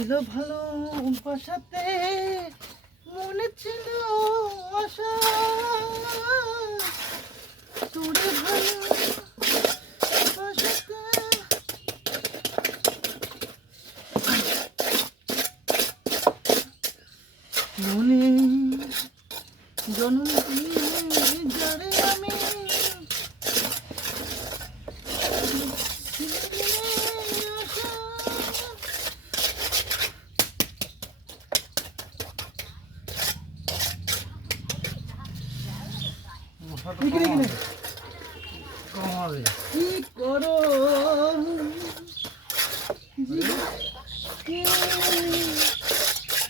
ছিল ভালো বাসাতে, মনে ছিল আশা তোরে ভালো বাসাতে। মনে জন্ম যারে আমি কি করো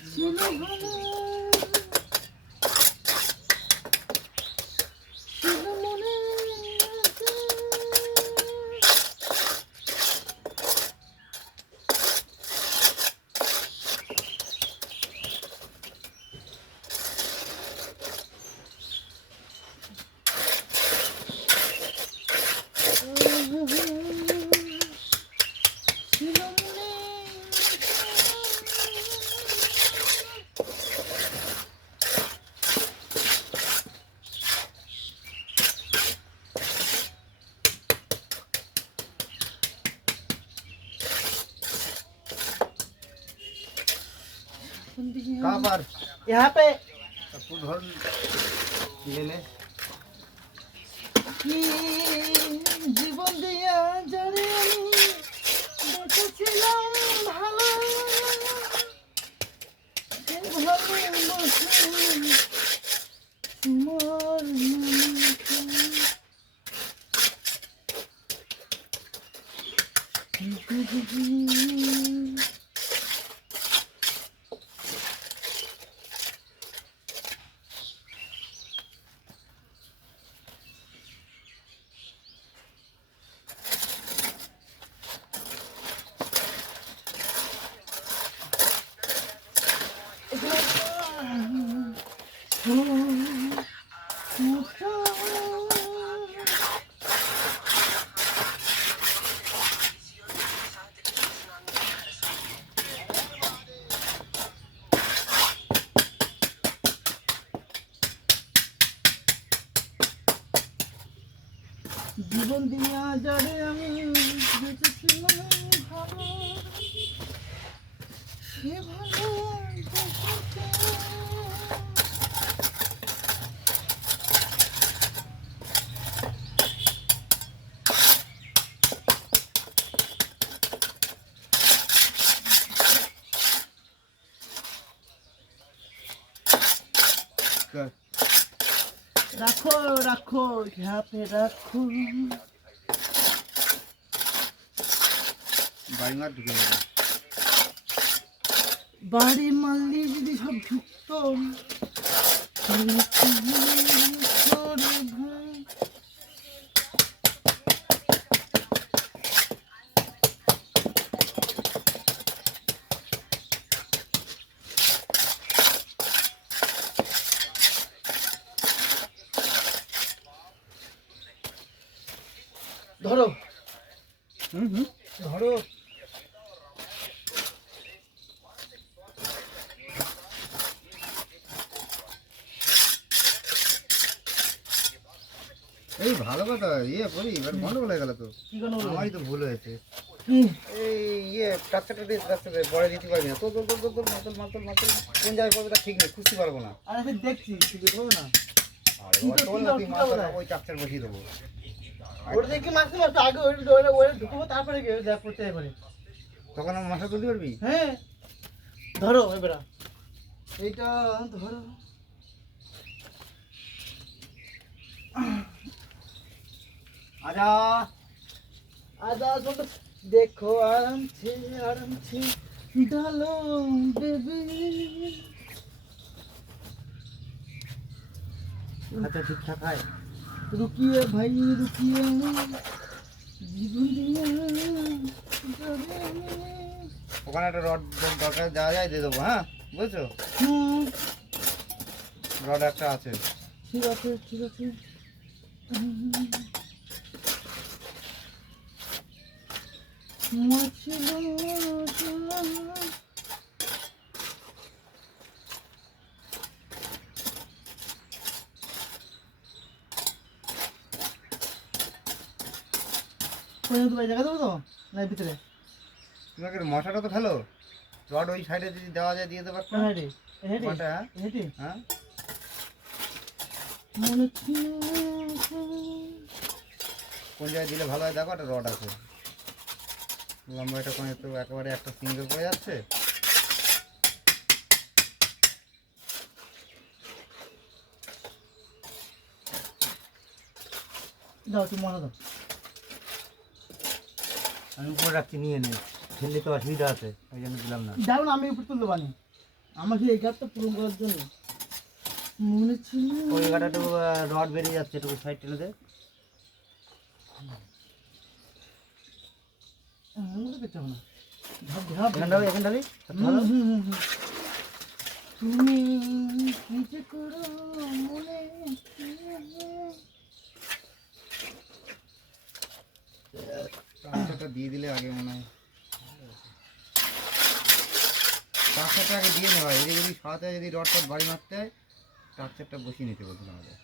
ছিল ভালো ছিল মনে कहाँ पर? यहाँ पे तू धर ले ले। কি জীবন দিয়া জানি আমি বেঁচেছিলাম ভালো, সে ভালোবাসা তোমার মনে। জীবন দিয়া যারে আমি বেঁচেছিলাম ভালো, সে ভালো রাখো রাখো ঝাপে রাখো। बाइंगा ढुके जाएगा। বাড়ি মারলি যদি সব ঢুকতো ধরো ধরো এই ভালো কথা ইয়ে বলি এবার গন্ডগোল হয়ে গেল তো। কি গন্ডগোল? আমারই তো ভুল হয়েছে। কি এই ইয়ে টাকাটা দিস রাস্তাতে পরে দিতে পারবি না। তোর তোর তোর তোর মাতল মাতল মাতল কোন জায়গায় পড়বে তা ঠিক নেই, খুঁজতে পারবো না। আরে দেখছি তুই দেখবো না আরে চল না তুই মাতল ওই চাকচার বসিয়ে দেবো। ওটা দেখি মারতে মারতে আগে ওটা ঢুকবো তারপরে গিয়ে দেখ করতে পারি। তখন আমার মাথা তুলতে পারবি? হ্যাঁ ধরো এবার এইটা ধরো। আজা আদা দেখো আরামছে ডালো বেবি। আচ্ছা ঠিকঠাক হয়। रुकिए भाई रुकिए जीवन दिया ওখানে একটা রড দরকার যাওয়া যায় দিয়ে দেবো, হ্যাঁ বুঝছো? রড একটা আছে। ঠিক আছে ঠিক আছে। কোন তো জায়গা দেবো তো না এর ভিতরে তোমাকে মশাটা তো ফেলো রড ওই সাইডে যদি দেওয়া যায় দিয়ে দেবো একটা হেঁটে হেঁটে কটা হেঁটে হ্যাঁ মনে হচ্ছে কোন জায়গায় দিলে ভালো হয় দেখো একটা রড আছে লম্বা এটা কোনো তো একেবারে একটা সিঙ্গেল পড়ে যাচ্ছে দাও তুমি মনে দাও আমি উপরে রাখছি নিয়ে নে ঠেললে তো অসুবিধা আছে ওই জন্য দিলাম না যাও না আমি উপর তুলতে পারি আমাকে এই গাছটা পূরণ করার জন্য মনে ছিল ওই জায়গাটা একটু রড বেরিয়ে যাচ্ছে একটু সাইড টেনে দে আমাকে পেতে হবে না ধাপ ধাপ এখান ডালি এখান ডালি তুমি কি যে করো মনে টাকাটা দিয়ে দিলে আগে মনে হয় টাকাটা আগে দিয়ে নেওয়া এদিকে যদি সাথে যদি রড টড বাড়ি মারতে হয় টাকচারটা বসিয়ে নিতে বলছিল আমাদের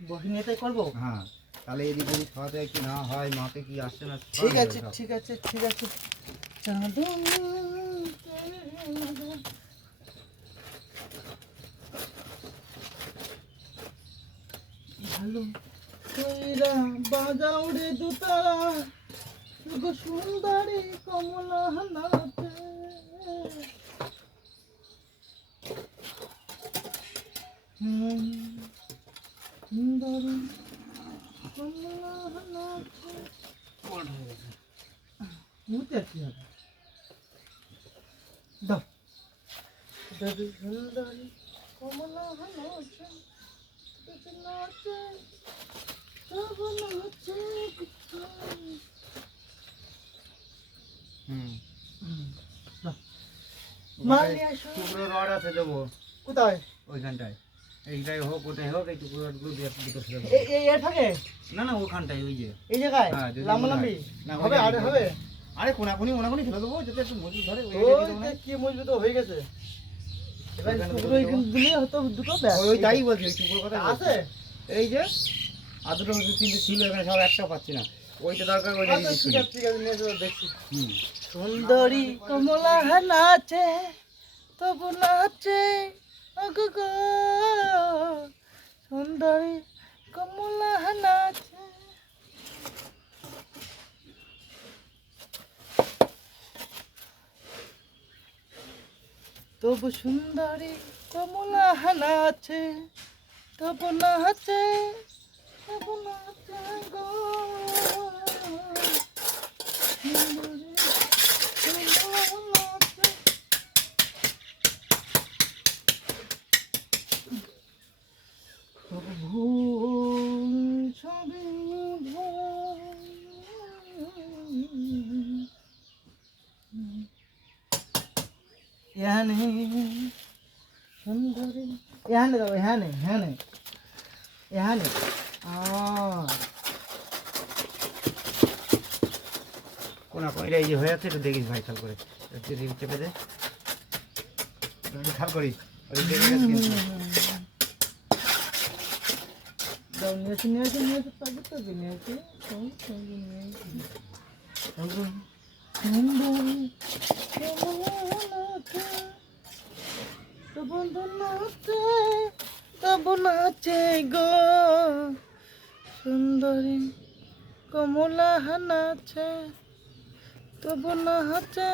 বসে নিয়ে তাই করবো হ্যাঁ তাহলে এদিকে যদি সাথে কি না হয় মাকে কি আসছে না ঠিক আছে ঠিক আছে ঠিক আছে চাঁদন ভালো কইরা বাজাও রে দুতারা গো সুন্দরী কমলা নাচে সুন্দরী কমলা নাচে মুতে কি হবে দাও দাদি সুন্দরী কমলা নাচে নাচে তব নাচে টুকরো রড আছে দেবো কোথায় ওইখানটায় এইটাই হোক ওটাই হোক এই টুকরো রডগুলো দুটো ছেড়ে দেবো এই থাকে না না ওখানটায় ওই যে এই জায়গায় হ্যাঁ, যদি লম্বা মনে লম্বি হয়। না, হবে ওই আরে হবে আরে কোনাকুনি ওনাকুনি ফেলে দেবো যাতে একটু মজবুত ধরে ওই ওই জায়গায় দিয়ে দেবো না? যে কি মজবুত হয়ে গেছে এবার ওইখানে টুকরো দুটো এখানে দিলে হয়তো দুটো ব্যাস ওই তাই বলছি ওই টুকরো কথা আছে এই যে আর দুটো তিনটে ছিল এখানে সব একটাও পাচ্ছি না ওইটা দরকার ওইটা আচ্ছা, জিজ্ঞেস ঠিক করি আছে ঠিক আছে নিয়ে এসো, দেখছি হুম সুন্দরী কমলা নাচে তবু নাচে আগো গো সুন্দরী কমলা নাচে তবু সুন্দরী কমলা নাচে তবু নাচে তবু নাচে গো সুন্দরী কমলা নাচে ভুল সবই ভুল এখানে সুন্দরী এখানে দাও এখানে এখানে এখানে কোনা কইরা এই যে হয়ে যাচ্ছে একটু দেখিস ভাই খেয়াল করে একটু রিল চেপে দে একটু খেয়াল করিস ওই দেখে গেছে কিন্তু। দাও নিয়েছি নিয়েছি নিয়েছি তবে তো নিয়েছি সুন্দরী তবু নাচে তবু নাচে গো সুন্দরী কমলা নাচে তবু নাচে